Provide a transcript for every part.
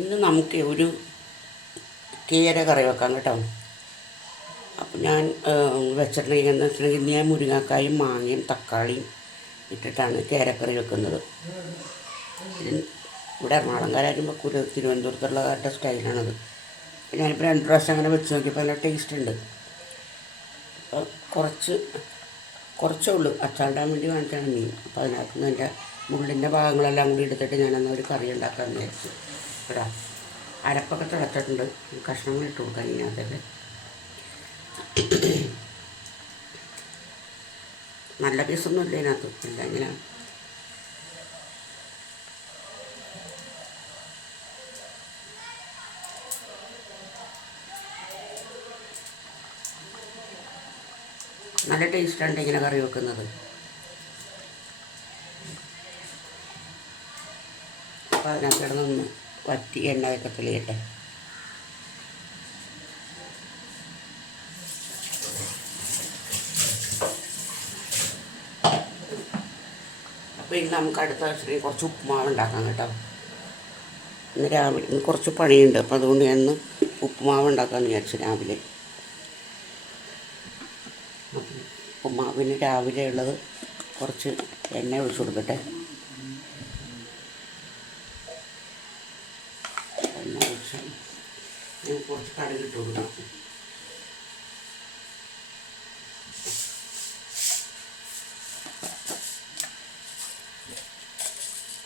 ഇന്ന് നമുക്ക് ഒരു കേര കറി വെക്കാം കേട്ടോ. അപ്പം ഞാൻ വെച്ചിട്ടുണ്ടെങ്കിൽ ഇന്ന് ഞാൻ മുരിങ്ങാക്കായും മാങ്ങയും തക്കാളിയും ഇട്ടിട്ടാണ് കേരക്കറി വെക്കുന്നത്. ഇവിടെ എറണാകുളംകാരും വെക്കൂല, തിരുവനന്തപുരത്തുള്ളവരുടെ സ്റ്റൈലാണത്. ഞാനിപ്പോൾ 2 പ്രാവശ്യം അങ്ങനെ വെച്ച് നോക്കിയപ്പോൾ നല്ല ടേസ്റ്റ് ഉണ്ട്. അപ്പോൾ കുറച്ചേ ഉള്ളൂ, അച്ചാറിടാൻ വേണ്ടി വാങ്ങിച്ചാണ് മീൻ. അപ്പോൾ അതിനകത്ത് നിന്ന് എൻ്റെ മുള്ളിൻ്റെ ഭാഗങ്ങളെല്ലാം കൂടി എടുത്തിട്ട് ഞാനന്ന് ഒരു കറി ഉണ്ടാക്കാമെന്ന് വിചാരിച്ചു. കേട്ടോ, അരപ്പൊക്കെ തിളച്ചിട്ടുണ്ട്, കഷ്ണങ്ങൾ ഇട്ട് കൊടുക്കാൻ ഇതിനകത്തേക്ക്. നല്ല പീസൊന്നും ഇല്ല ഇതിനകത്ത്, ഇല്ല ഇങ്ങനെ നല്ല ടേസ്റ്റാണ് ഇങ്ങനെ കറി വെക്കുന്നത്. അപ്പോൾ അതിനകത്ത് കിടന്നൊന്ന് വറ്റി എണ്ണയൊക്കെ തെളിയട്ടെ. അപ്പോൾ ഇന്ന് നമുക്ക് അടുത്ത ആഴ്ചയിൽ കുറച്ച് ഉപ്പുമാവ് ഉണ്ടാക്കാം കേട്ടോ. ഇന്ന് കുറച്ച് പണിയുണ്ട്, അപ്പോൾ അതുകൊണ്ട് ഞാൻ ഇന്ന് ഉപ്പുമാവ് ഉണ്ടാക്കാമെന്ന് വിചാരിച്ചു രാവിലെ. ഉപ്പുമാവിന് രാവിലെ ഉള്ളത് കുറച്ച് എണ്ണ ഒഴിച്ച് കൊടുക്കട്ടെ. എണ്ണ ഒഴിച്ച് ഞാൻ കുറച്ച് കടുക് ഇട്ട് കൊടുക്കണം.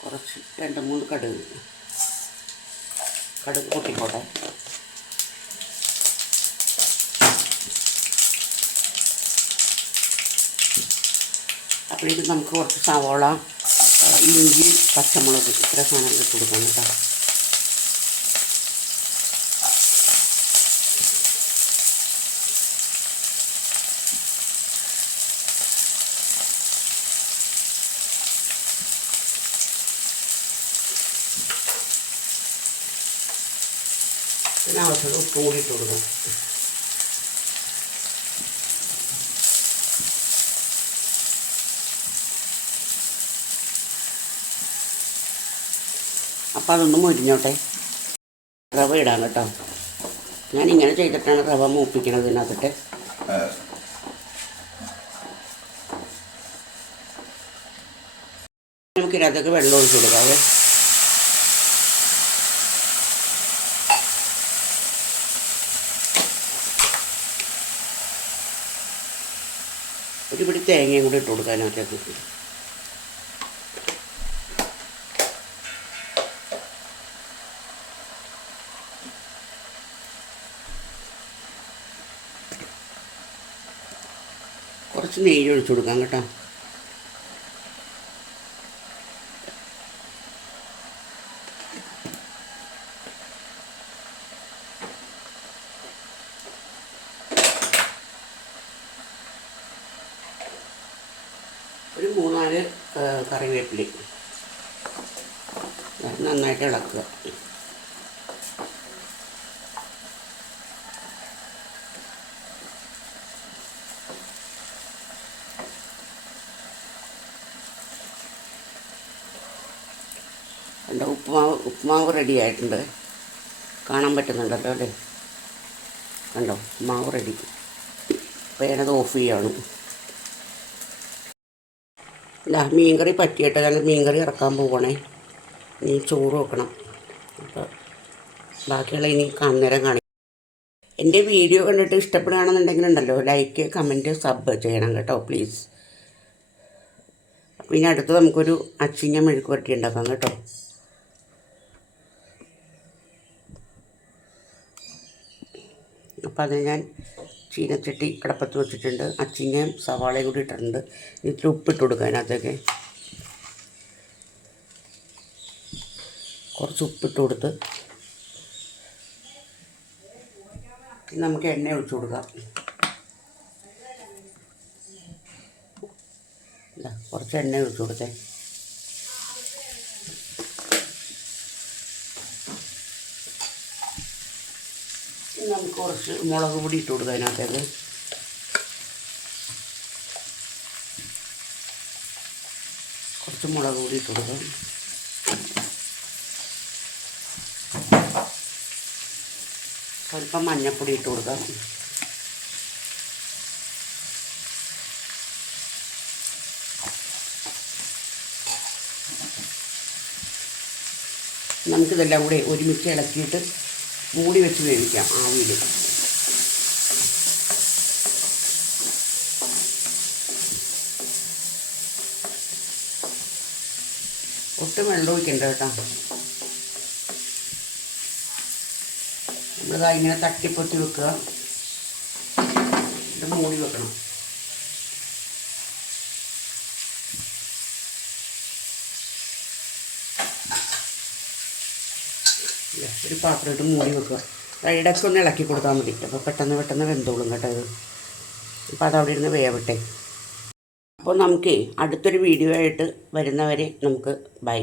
കുറച്ച് 2-3 കടുക് പൊട്ടിക്കോട്ടെ. അപ്പോഴേക്കും നമുക്ക് കുറച്ച് സവോള, ഇഞ്ചി, പച്ചമുളക് ഇത്ര സാധനങ്ങൾ ഇട്ട് കൊടുക്കണം കേട്ടോ. പിന്നെ ആവശ്യമുള്ള ഉപ്പും കൂടി ഇട്ട് കൊടുക്കണം. അപ്പം അതൊന്ന് മൊരിഞ്ഞോട്ടെ. റവ ഇടാം കേട്ടോ. ഞാനിങ്ങനെ ചെയ്തിട്ടാണ് റവ മൂപ്പിക്കണത് ഇതിനകത്തിട്ട്. നമുക്കിതിനകത്തേക്ക് വെള്ളം ഒഴിച്ച് കൊടുക്കാവേ. ഒരു പിടി തേങ്ങയും കൂടി ഇട്ട് കൊടുക്കാനകത്തേക്ക്. കുറച്ച് നെയ്യ് ഒഴിച്ചു കൊടുക്കാം കേട്ടോ. ഒരു 3-4 കറിവേപ്പില നന്നായിട്ട് ഇളക്കുക. എൻ്റെ ഉപ്പുമാവ് റെഡി ആയിട്ടുണ്ട്. കാണാൻ പറ്റുന്നുണ്ടല്ലോ അല്ലേ? കണ്ടോ, ഉപ്പുമാവ് റെഡി. അപ്പോൾ ഞാനത് ഓഫ് ചെയ്യാണ്. ഇല്ല, മീൻകറി പറ്റിയിട്ട് ഞാൻ മീൻകറി ഇറക്കാൻ പോകണേ. ഇനി ചോറ് വെക്കണം. അപ്പോൾ ബാക്കിയുള്ള ഇനി അന്നേരം കാണിക്കും. എൻ്റെ വീഡിയോ കണ്ടിട്ട് ഇഷ്ടപ്പെടുകയാണെന്നുണ്ടെങ്കിലുണ്ടല്ലോ, ലൈക്ക്, കമൻറ്റ്, സബ് ചെയ്യണം കേട്ടോ പ്ലീസ്. അപ്പോൾ ഇനി അടുത്ത് നമുക്കൊരു അച്ചിങ്ങ മെഴുക്ക് പുരട്ടി ഉണ്ടാക്കാം കേട്ടോ. അപ്പോൾ അത് ഞാൻ ചീനച്ചട്ടി അടപ്പത്ത് വെച്ചിട്ടുണ്ട്. അച്ചിങ്ങയും സവാളയും കൂടി ഇട്ടിട്ടുണ്ട്. ഇതിൽ ഉപ്പിട്ട് കൊടുക്കുക. അതിനകത്തേക്ക് കുറച്ച് ഉപ്പിട്ട് കൊടുത്ത് നമുക്ക് എണ്ണ ഒഴിച്ചു കൊടുക്കാം. കുറച്ച് എണ്ണ ഒഴിച്ചു കൊടുത്തേ. നമുക്ക് കുറച്ച് മുളക് പൊടി ഇട്ട് കൊടുക്കുക അതിനകത്തേക്ക്. കുറച്ച് മുളക് പൊടി ഇട്ട് കൊടുക്കാം. സ്വല്പം മഞ്ഞൾപ്പൊടി ഇട്ട് കൊടുക്കാം. നമുക്കിതെല്ലാം കൂടി ഒരുമിച്ച് ഇളക്കിയിട്ട് മൂടി വെച്ച് വേവിക്കാം ആവിയിൽ. ഒട്ടും വെള്ളം ഒഴിക്കണ്ട കേട്ടോ. നമ്മളിതാ ഇങ്ങനെ തട്ടിപ്പൊത്തി വെക്കുക, ഇത് മൂടി വെക്കണം. ഒരു പാത്രം ഇട്ട് മൂടി വെക്കുക. ഇടയ്ക്കൊന്ന് ഇളക്കി കൊടുത്താൽ മതി. അപ്പോൾ പെട്ടെന്ന് വെന്തോളും കേട്ടോ ഇത്. അപ്പോൾ അതവിടെ ഇരുന്ന് വേവട്ടെ. അപ്പോൾ നമുക്ക് അടുത്തൊരു വീഡിയോ ആയിട്ട് വരുന്നവരെ നമുക്ക് ബൈ.